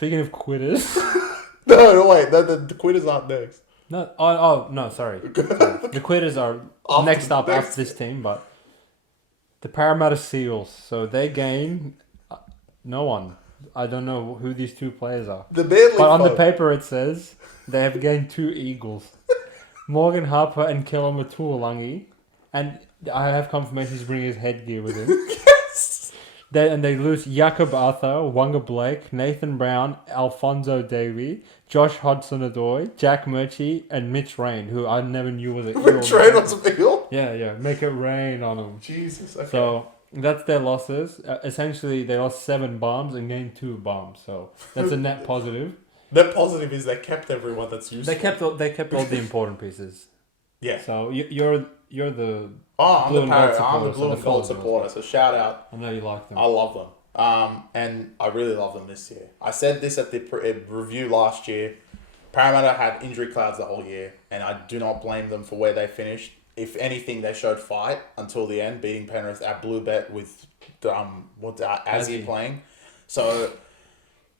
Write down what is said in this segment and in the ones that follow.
Speaking of quitters. No, wait. The quitters aren't next. No, sorry. The quitters are next after this team, but the Parramatta Seals. So they gain no one. I don't know who these two players are. The Manly But on the folk. paper it says they have gained 2 Eagles. Morgan Harper and Kellam Tuolangi. And I have confirmation he's bringing his headgear with him. Yes. They lose Jakob Arthur, Wanga Blake, Nathan Brown, Alfonso Davey, Josh Hudson-Odoi, Jack Murchie, and Mitch Rain, who I never knew was an Eel. Mitch Rain was an Eel? Yeah. Make it rain on them. Jesus, okay. So that's their losses. Essentially, they lost 7 bombs and gained 2 bombs. So that's a net positive. The positive is they kept everyone that's useful. They kept all the important pieces. Yeah. So you're the I'm blue the and gold supporter, I'm the blue so and gold supporter. So shout out. I know you like them. I love them. And I really love them this year. I said this at the review last year. Parramatta had injury clouds the whole year, and I do not blame them for where they finished. If anything, they showed fight until the end, beating Penrith at Blue Bet with Azzy playing. So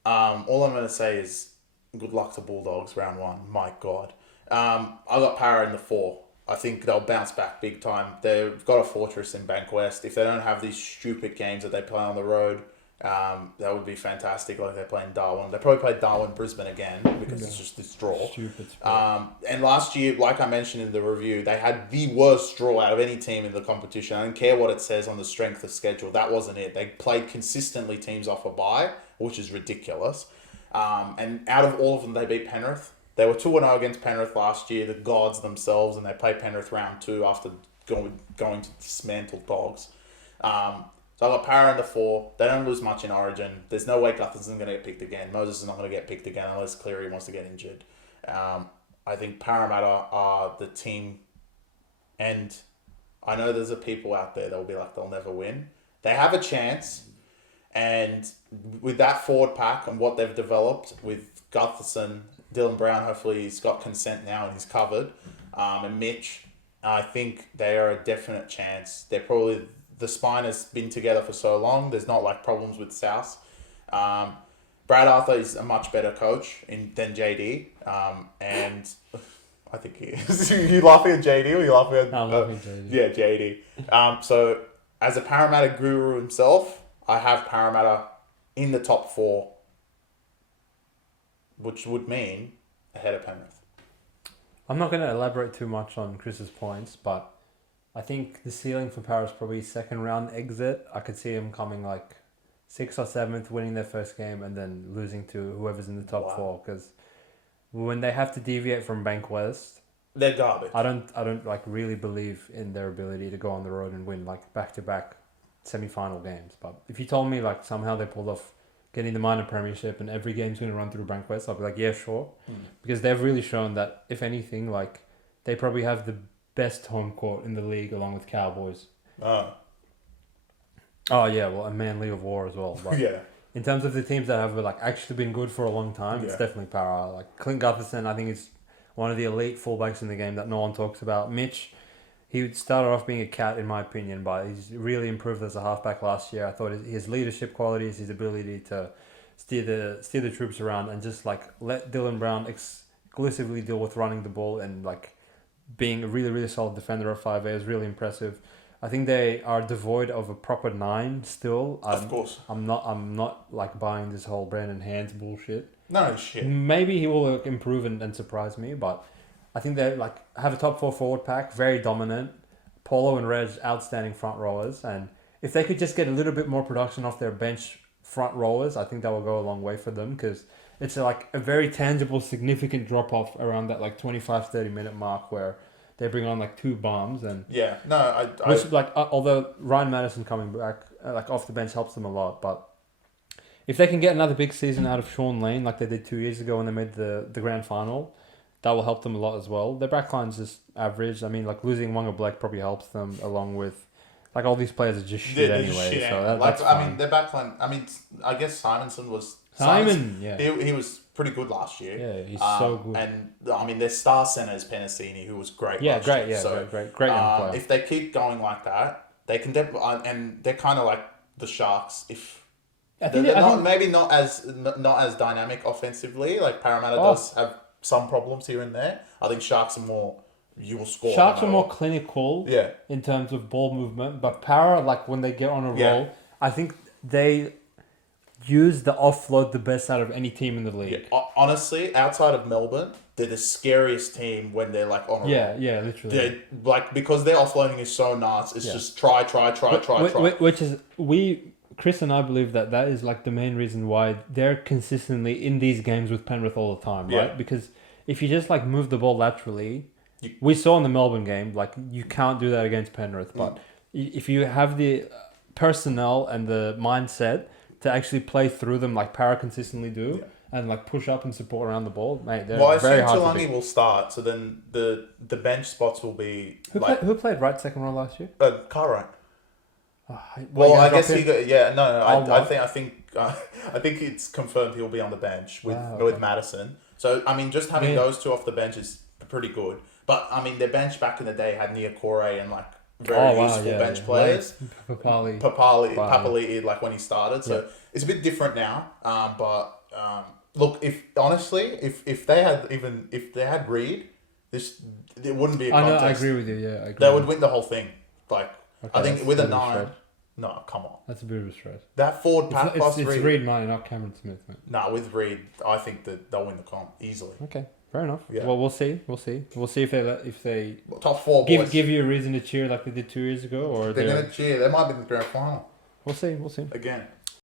all I'm going to say is good luck to Bulldogs round 1. My God. I got Para in the 4. I think they'll bounce back big time. They've got a fortress in Bankwest. If they don't have these stupid games that they play on the road, that would be fantastic. Like they're playing Darwin. They probably play Darwin Brisbane again because it's just this draw. Stupid. And last year, like I mentioned in the review, they had the worst draw out of any team in the competition. I don't care what it says on the strength of schedule. That wasn't it. They played consistently teams off a bye, which is ridiculous. And out of all of them, they beat Penrith. They were 2-0 against Penrith last year, the gods themselves, and they played Penrith round 2 after going to dismantle Dogs. So I got Para in the 4. They don't lose much in Origin. There's no way Gutherson's going to get picked again. Moses is not going to get picked again unless Cleary wants to get injured. I think Parramatta are the team, and I know there's people out there that will be like, they'll never win. They have a chance, and with that forward pack and what they've developed with Gutherson, Dylan Brown, hopefully he's got consent now and he's covered. And Mitch, I think they are a definite chance. They're probably, the spine has been together for so long. There's not like problems with South. Brad Arthur is a much better coach than JD. And I think he is. You laughing at JD or you laughing at... I'm laughing at JD. Yeah, JD. So as a Parramatta guru himself, I have Parramatta in the top 4. Which would mean ahead of Penrith. I'm not going to elaborate too much on Chris's points, but I think the ceiling for Paris probably second round exit. I could see him coming like 6th or 7th, winning their first game, and then losing to whoever's in the top 4. Because when they have to deviate from Bankwest, they're garbage. I don't like really believe in their ability to go on the road and win like back-to-back semi-final games. But if you told me like somehow they pulled off getting the minor premiership and every game's going to run through Bankwest, I'll be like, yeah, sure. Because they've really shown that, if anything, like they probably have the best home court in the league along with Cowboys. Oh yeah, well, a Manly of War as well. But yeah. In terms of the teams that have like actually been good for a long time, it's definitely Para. Like Clint Gutherson, I think is one of the elite fullbacks in the game that no one talks about. Mitch, he started off being a cat in my opinion, but he's really improved as a halfback last year. I thought his leadership qualities, his ability to steer the troops around and just like let Dylan Brown exclusively deal with running the ball and like being a really, really solid defender of 5A is really impressive. I think they are devoid of a proper 9 still. Of course. I'm not like buying this whole Brandon Hands bullshit. No shit. Maybe he will improve and surprise me, but I think they like have a top 4 forward pack, very dominant. Paulo and Reg, outstanding front rowers, and if they could just get a little bit more production off their bench front rowers, I think that will go a long way for them because it's like a very tangible, significant drop off around that like 25-30 minute mark where they bring on like 2 bombs and although Ryan Madison coming back like off the bench helps them a lot, but if they can get another big season out of Sean Lane like they did 2 years ago when they made the grand final, that will help them a lot as well. Their backline's just average. I mean, like losing Wanga Black probably helps them along with, like all these players are just shit anyway. That's fine. I mean, their backline. I mean, I guess Simonson was yeah. He was pretty good last year. Yeah, he's so good. And I mean, their star center is Penasini, who was great. Yeah, last great. year. Yeah, so, great young player. If they keep going like that, they can and they're kind of like the Sharks. If Maybe not as dynamic offensively. Like Parramatta does have some problems here and there. I think Sharks are more. You will score. Sharks are more clinical. Yeah. In terms of ball movement, but Para, like when they get on a roll, I think they use the offload the best out of any team in the league. Yeah. Honestly, outside of Melbourne, they're the scariest team when they're like on a roll. Yeah, literally. They're, like, because their offloading is so nuts, it's just try. Which is, Chris and I believe that is like the main reason why they're consistently in these games with Penrith all the time, right? Because if you just like move the ball laterally, we saw in the Melbourne game, like you can't do that against Penrith, but if you have the personnel and the mindset to actually play through them like Para consistently do, and like push up and support around the ball, mate, they're very hard to beat. Tulangi will start, so then the bench spots will be... Who played right second row last year? Cartwright. I guess he got... Yeah, no. I think it's confirmed he'll be on the bench with Madison. So, I mean, just having those two off the bench is pretty good. But, I mean, their bench back in the day had Niokore and, like, very useful bench players. Papali, like, when he started. So, it's a bit different now. Look, if they had Reed, it wouldn't be a contest. I agree with you, yeah. I agree. They would win the whole thing. Like, okay, I think with a 9... No, come on. That's a bit of a stretch. That forward pack plus Reed. It's Reed, not Cameron Smith, mate. No, with Reed, I think that they'll win the comp easily. Okay, fair enough. Yeah. Well, we'll see. We'll see if they top 4 boys give you a reason to cheer like they did 2 years ago, or they're gonna cheer. They might be in the grand final. We'll see. Again.